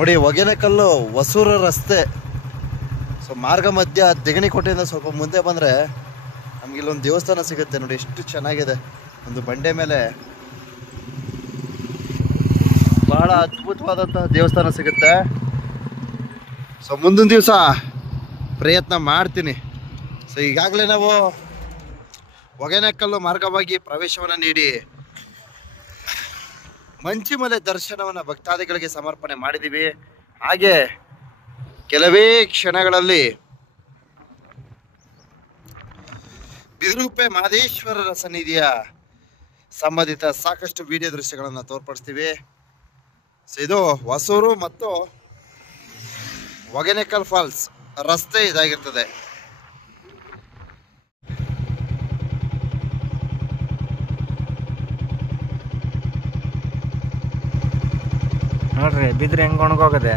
ನೋಡಿ, ಹೊಗೆನಕಲ್ಲು ಹೊಸೂರು ರಸ್ತೆ. ಸೊ ಮಾರ್ಗ ಮಧ್ಯ ದೆಗಣಿಕೋಟೆಯಿಂದ ಸ್ವಲ್ಪ ಮುಂದೆ ಬಂದರೆ ನಮ್ಗೆ ಇಲ್ಲೊಂದು ದೇವಸ್ಥಾನ ಸಿಗುತ್ತೆ ನೋಡಿ, ಎಷ್ಟು ಚೆನ್ನಾಗಿದೆ. ಒಂದು ಬಂಡೆ ಮೇಲೆ ಬಹಳ ಅದ್ಭುತವಾದಂತಹ ದೇವಸ್ಥಾನ ಸಿಗುತ್ತೆ. ಸೊ ಮುಂದಿನ ದಿವಸ ಪ್ರಯತ್ನ ಮಾಡ್ತೀನಿ. ಸೊ ಈಗಾಗಲೇ ನಾವು ಹೊಗೆನಕಲ್ಲು ಮಾರ್ಗವಾಗಿ ಪ್ರವೇಶವನ್ನು ನೀಡಿ ಮಂಚಿಮಲೆ ದರ್ಶನವನ್ನು ಭಕ್ತಾದಿಗಳಿಗೆ ಸಮರ್ಪಣೆ ಮಾಡಿದ್ದೀವಿ. ಹಾಗೆ ಕೆಲವೇ ಕ್ಷಣಗಳಲ್ಲಿ ಬಿದಿರುಪೆ ಮಹದೇಶ್ವರರ ಸನ್ನಿಧಿಯ ಸಂಬಂಧಿತ ಸಾಕಷ್ಟು ವಿಡಿಯೋ ದೃಶ್ಯಗಳನ್ನು ತೋರ್ಪಡಿಸ್ತೀವಿ. ಸೊ ಇದು ಹೊಸೂರು ಮತ್ತು ಹೊಗೆನಕಲ್ ಫಾಲ್ಸ್ ರಸ್ತೆ ಇದಾಗಿರ್ತದೆ. ನೋಡ್ರಿ ಬಿದ್ರೆ ಹೆಂಗ್ ಒಣಗೋಗದೆ.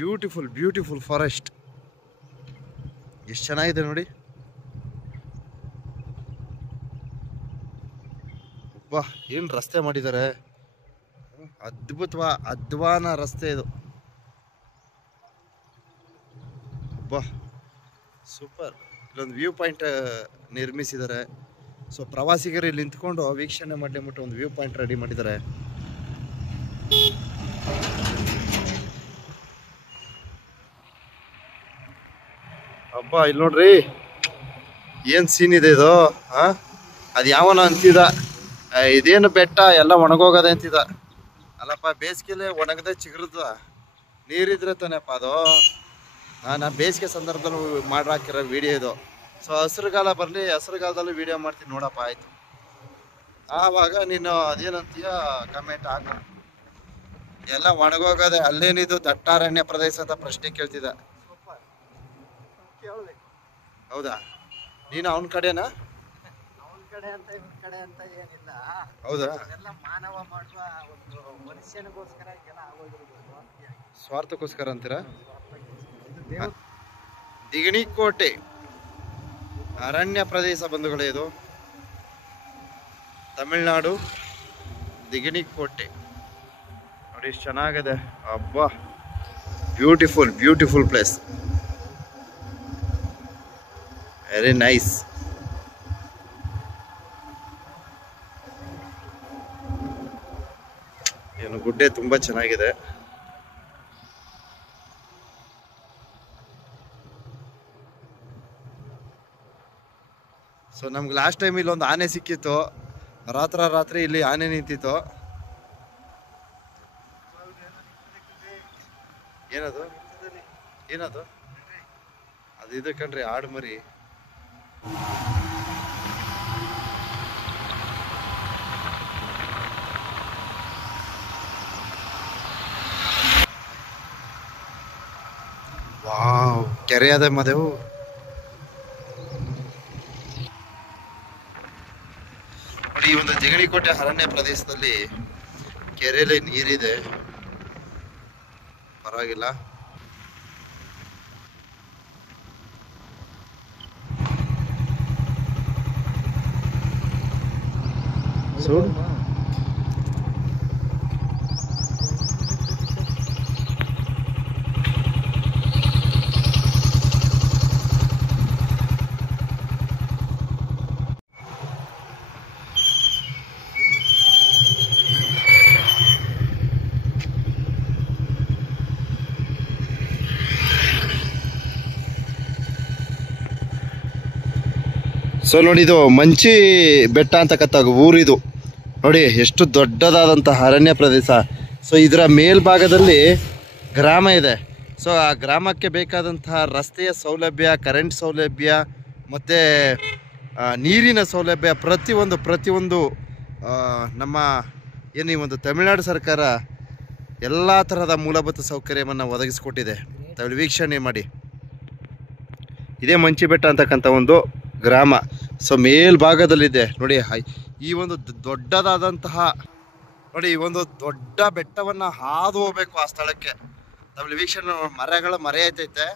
ಬ್ಯೂಟಿಫುಲ್ ಬ್ಯೂಟಿಫುಲ್ ಫಾರೆಸ್ಟ್, ಎಷ್ಟು ಚೆನ್ನಾಗಿದೆ ನೋಡಿ. ಅಬ್ಬಾ, ಏನು ರಸ್ತೆ ಮಾಡಿದ್ದಾರೆ, ಅದ್ವಾನ ರಸ್ತೆ ಇದು. ಅಬ್ಬಾ ಸೂಪರ್. ಇಲ್ಲೊಂದು ವ್ಯೂ ಪಾಯಿಂಟ್ ನಿರ್ಮಿಸಿದ್ದಾರೆ. ಸೊ ಪ್ರವಾಸಿಗರು ಇಲ್ಲಿ ನಿಂತ್ಕೊಂಡು ವೀಕ್ಷಣೆ ಮಾಡ್ಲಿಬಿಟ್ಟು ಒಂದು ವ್ಯೂ ಪಾಯಿಂಟ್ ರೆಡಿ ಮಾಡಿದ್ದಾರೆ. ಅಬ್ಬಾ, ಇಲ್ಲಿ ನೋಡ್ರಿ ಏನ್ ಸೀನ್ ಇದೆ ಇದು. ಅದು ಯಾವನ ಅಂತಿದ, ಇದೇನು ಬೆಟ್ಟ ಎಲ್ಲ ಒಣಗೋಗದೆ ಅಂತಿದ. ಅಲ್ಲಪ್ಪ, ಬೇಸಿಗೆಲೆ ಒಣಗದೆ ಚಿಗುರದ ನೀರಿದ್ರೆ ತಾನೆಪ್ಪ ಅದು. ನಾ ಬೇಸಿಗೆ ಸಂದರ್ಭದಲ್ಲಿ ಹಾಕಿರೋ ವಿಡಿಯೋ ಇದು. ಸೊ ಹಸಿರುಗಾಲ ಬರಲಿ, ಹಸಿರುಗಾಲದಲ್ಲೂ ವಿಡಿಯೋ ಮಾಡ್ತೀನಿ ನೋಡಪ್ಪ. ಆಯ್ತು, ಆವಾಗ ನೀನು ಅದೇನಂತೀಯ ಕಮೆಂಟ್ ಹಾಕ. ಎಲ್ಲ ಒಣಗೋಗದೆ, ಅಲ್ಲೇನಿದು ದಟ್ಟಾರಣ್ಯ ಪ್ರದೇಶ ಅಂತ ಪ್ರಶ್ನೆ ಕೇಳ್ತಿದ್ದ. ಹೌದಾ, ನೀನು ಅವನ ಕಡೆನಾ? ಅವನ ಕಡೆ ಅಂತ ಇವನ ಕಡೆ ಅಂತ ಏನಿಲ್ಲ. ಹೌದಾ, ಎಲ್ಲ ಮಾನವ ಮಾಡುವ ಒಂದು ಮನುಷ್ಯನಿಗೋಸ್ಕರ ಎಲ್ಲ ಆಗೋಗಿರೋದು, ಸ್ವಾರ್ಥಕ್ಕೋಸ್ಕರ ಅಂತೀರಾ? ದಿಗಣಿಕೋಟೆ ಅರಣ್ಯ ಪ್ರದೇಶ ಬಂಧುಗಳೇ, ಇದು ತಮಿಳ್ನಾಡು ದಿಗಣಿಕೋಟೆ ನೋಡಿ, ಎಷ್ಟು ಚೆನ್ನಾಗಿದೆ. ಅಬ್ಬಾ, beautiful beautiful place, very nice. ಏನು ಗುಡ್ಡೆ ತುಂಬಾ ಚೆನ್ನಾಗಿದೆ. ಸೊ ನಮ್ಗೆ ಲಾಸ್ಟ್ ಟೈಮ್ ಇಲ್ಲೊಂದು ಆನೆ ಸಿಕ್ಕಿತ್ತು. ರಾತ್ರಿ ಇಲ್ಲಿ ಆನೆ ನಿಂತಿತ್ತು. ಏನದು ಏನದು? ಅದು ಇದು ಕಣ್ರಿ, ಆಡು ಮರಿ. ವಾವ್, ಕೆರೆ ಅದ ಮದೇವು. ನೋಡಿ, ಈ ಒಂದು ದಿಗಣಿಕೋಟೆ ಅರಣ್ಯ ಪ್ರದೇಶದಲ್ಲಿ ಕೆರೆಯಲ್ಲಿ ನೀರಿದೆ, ಪರವಾಗಿಲ್ಲ. ಸೊ ನೋಡಿ, ಇದು ಮಂಚಿ ಬೆಟ್ಟ ಅಂತಕ್ಕಂಥ ಊರಿದು. ನೋಡಿ ಎಷ್ಟು ದೊಡ್ಡದಾದಂತಹ ಅರಣ್ಯ ಪ್ರದೇಶ. ಸೊ ಇದರ ಮೇಲ್ಭಾಗದಲ್ಲಿ ಗ್ರಾಮ ಇದೆ. ಸೊ ಆ ಗ್ರಾಮಕ್ಕೆ ಬೇಕಾದಂತಹ ರಸ್ತೆಯ ಸೌಲಭ್ಯ, ಕರೆಂಟ್ ಸೌಲಭ್ಯ ಮತ್ತು ನೀರಿನ ಸೌಲಭ್ಯ ಪ್ರತಿಯೊಂದು ನಮ್ಮ ಏನು ಈ ಒಂದು ತಮಿಳುನಾಡು ಸರ್ಕಾರ ಎಲ್ಲ ಥರದ ಮೂಲಭೂತ ಸೌಕರ್ಯವನ್ನು ಒದಗಿಸಿಕೊಟ್ಟಿದೆ. ತಾವು ವೀಕ್ಷಣೆ ಮಾಡಿ. ಇದೇ ಮಂಚಿಬೆಟ್ಟ ಅಂತಕ್ಕಂಥ ಒಂದು ಗ್ರಾಮ. ಸೊ ಮೇಲ್ಭಾಗದಲ್ಲಿದೆ ನೋಡಿ. ಈ ಒಂದು ದೊಡ್ಡದಾದಂತಹ ನೋಡಿ, ಈ ಒಂದು ದೊಡ್ಡ ಬೆಟ್ಟವನ್ನು ಹಾದು ಹೋಗ್ಬೇಕು ಆ ಸ್ಥಳಕ್ಕೆ. ತಾವು ವೀಕ್ಷಣೆ ಮರಗಳ ಮರೆ ಐತೈತೆ.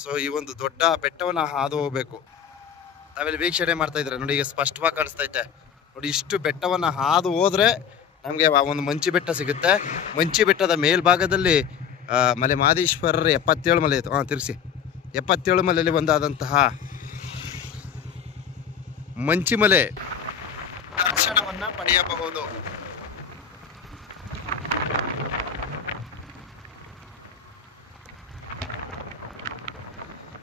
ಸೊ ಈ ಒಂದು ದೊಡ್ಡ ಬೆಟ್ಟವನ್ನು ಹಾದು ಹೋಗ್ಬೇಕು. ನಾವೆಲ್ಲಿ ವೀಕ್ಷಣೆ ಮಾಡ್ತಾ ಇದ್ರೆ ನೋಡಿ, ಈಗ ಸ್ಪಷ್ಟವಾಗಿ ಕಾಣಿಸ್ತೈತೆ ನೋಡಿ. ಇಷ್ಟು ಬೆಟ್ಟವನ್ನು ಹಾದು ಹೋದ್ರೆ ನಮಗೆ ಒಂದು ಮಂಚಿ ಬೆಟ್ಟ ಸಿಗುತ್ತೆ. ಮಂಚಿ ಬೆಟ್ಟದ ಮೇಲ್ಭಾಗದಲ್ಲಿ ಮಲೆ ಮಹದೇಶ್ವರರ 77 ಮಲೆ ಇತ್ತು. ತಿರ್ಸಿ 77 ಮಲೆಯಲ್ಲಿ ಒಂದಾದಂತಹ ಮಂಚಿಮಲೆ ದರ್ಶನವನ್ನು ಪಡೆಯಬಹುದು.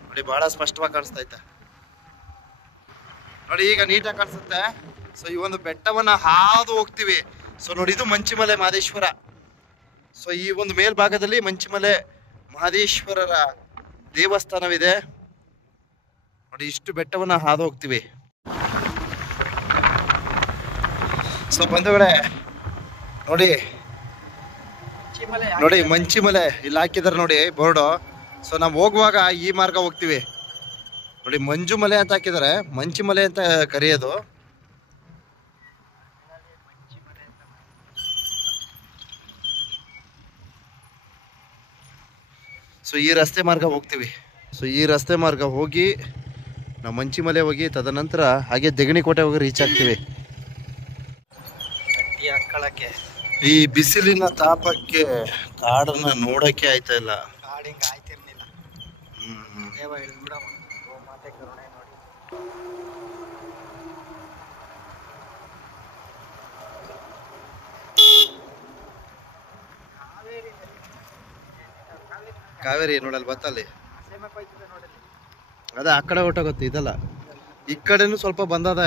ನೋಡಿ ಬಹಳ ಸ್ಪಷ್ಟವಾಗಿ ಕಾಣಿಸ್ತೈತೆ ನೋಡಿ, ಈಗ ನೀಟಾಗಿ ಕಾಣಿಸುತ್ತೆ. ಸೊ ಈ ಒಂದು ಬೆಟ್ಟವನ್ನ ಹಾದು ಹೋಗ್ತೀವಿ. ಸೊ ನೋಡಿ, ಇದು ಮಂಚಿಮಲೆ ಮಹದೇಶ್ವರ. ಸೊ ಈ ಒಂದು ಮೇಲ್ಭಾಗದಲ್ಲಿ ಮಂಚಿಮಲೆ ಮಹದೇಶ್ವರರ ದೇವಸ್ಥಾನವಿದೆ ನೋಡಿ. ಇಷ್ಟು ಬೆಟ್ಟವನ್ನ ಹಾದು ಹೋಗ್ತೀವಿ. ಸೊ ಬಂಧುಗಳೇ ನೋಡಿ, ನೋಡಿ ಮಂಚಿಮಲೆ ಇಲ್ಲಿ ಹಾಕಿದಾರೆ ನೋಡಿ ಬೋರ್ಡು. ಸೊ ನಾವು ಹೋಗುವಾಗ ಈ ಮಾರ್ಗ ಹೋಗ್ತೀವಿ ನೋಡಿ. ಮಂಜುಮಲೆ ಅಂತ ಹಾಕಿದ್ದಾರೆ, ಮಂಚಿಮಲೆ ಅಂತ ಕರೆಯೋದು. ಸೊ ಈ ರಸ್ತೆ ಮಾರ್ಗ ಹೋಗ್ತೀವಿ. ಸೊ ಈ ರಸ್ತೆ ಮಾರ್ಗ ಹೋಗಿ ನಾವು ಮಂಚಿಮಲೆ ಹೋಗಿ ತದನಂತರ ಹಾಗೆ ದೆಗಣಿಕೋಟೆ ಹೋಗಿ ರೀಚ್ ಆಗ್ತೀವಿ. ಈ ಬಿಸಿಲಿನ ತಾಪಕ್ಕೆ ಕಾಡನ್ನ ನೋಡಕ್ಕೆ ಆಯ್ತಾ ಇಲ್ಲ. ಕಾವೇರಿ ನೋಡಲ್ ಬತ್ತಲ್ಲಿ, ಅದೇ ಆ ಕಡೆ ಹೊಟ್ಟೋಗುತ್ತೆ. ಇದಲ್ಲ, ಈ ಕಡೆನೂ ಸ್ವಲ್ಪ ಬಂದದ.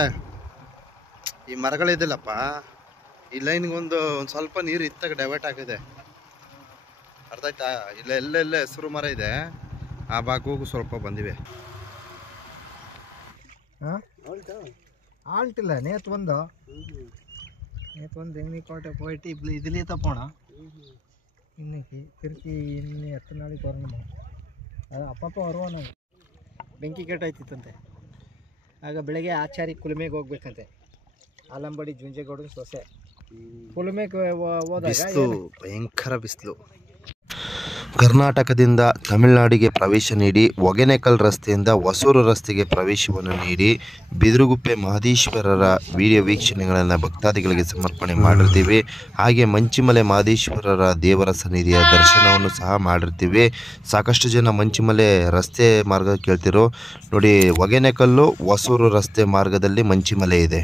ಈ ಮರಗಳಿದಿಲ್ಲಪ್ಪ, ಈ ಲೈನ್ಗೆ ಒಂದು ಸ್ವಲ್ಪ ನೀರು ಇತ್ತಾಗ ಡೈವರ್ಟ್ ಆಗಿದೆ. ಅರ್ಥ ಆಯ್ತಾ? ಇಲ್ಲ ಎಲ್ಲೆಲ್ಲ ಹೆಸರು ಮರ ಇದೆ, ಆ ಭಾಗಕ್ಕೂ ಸ್ವಲ್ಪ ಬಂದಿವೆ. ಆಲ್ಟಿಲ್ಲ ನೇತ್ ಒಂದು ಕೋಟೆ போயிட்டு இதுலயே தான் போனா இன்னைக்கு திருப்பி இன்னி எத்தனை நாளைக்கு வரணுமோ ಅದು ಅಪ್ಪಪ್ಪ வருவோம். ನಾವು ಬೆಂಕಿ ಕೆಟ್ಟಾಯ್ತಿತ್ತಂತೆ. ಆಗ ಬೆಳಗ್ಗೆ ಆಚಾರಿ ಕುಲುಮೆಗೆ ಹೋಗ್ಬೇಕಂತೆ. ಆಲಂಬಡಿ ಜುಂಜೇಗೌಡನ ಸೊಸೆ ಕುಲುಮೆಗೆ ಹೋದಾಗ ಭಯಂಕರ ಬಿಸಿಲು. ಕರ್ನಾಟಕದಿಂದ ತಮಿಳುನಾಡಿಗೆ ಪ್ರವೇಶ ನೀಡಿ ಹೊಗೆನೆಕಲ್ ರಸ್ತೆಯಿಂದ ಹೊಸೂರು ರಸ್ತೆಗೆ ಪ್ರವೇಶವನ್ನು ನೀಡಿ ಬಿದಿರುಗುಪ್ಪೆ ಮಹದೇಶ್ವರರ ವಿಡಿಯೋ ವೀಕ್ಷಣೆಗಳನ್ನು ಭಕ್ತಾದಿಗಳಿಗೆ ಸಮರ್ಪಣೆ ಮಾಡಿರ್ತೀವಿ. ಹಾಗೆ ಮಂಚಿಮಲೆ ಮಹದೇಶ್ವರರ ದೇವರ ಸನ್ನಿಧಿಯ ದರ್ಶನವನ್ನು ಸಹ ಮಾಡಿರ್ತೀವಿ. ಸಾಕಷ್ಟು ಜನ ಮಂಚಿಮಲೆ ರಸ್ತೆ ಮಾರ್ಗ ಕೇಳ್ತಿರೋ ನೋಡಿ. ಹೊಗೆನೆಕಲ್ಲು ಹೊಸೂರು ರಸ್ತೆ ಮಾರ್ಗದಲ್ಲಿ ಮಂಚಿಮಲೆ ಇದೆ.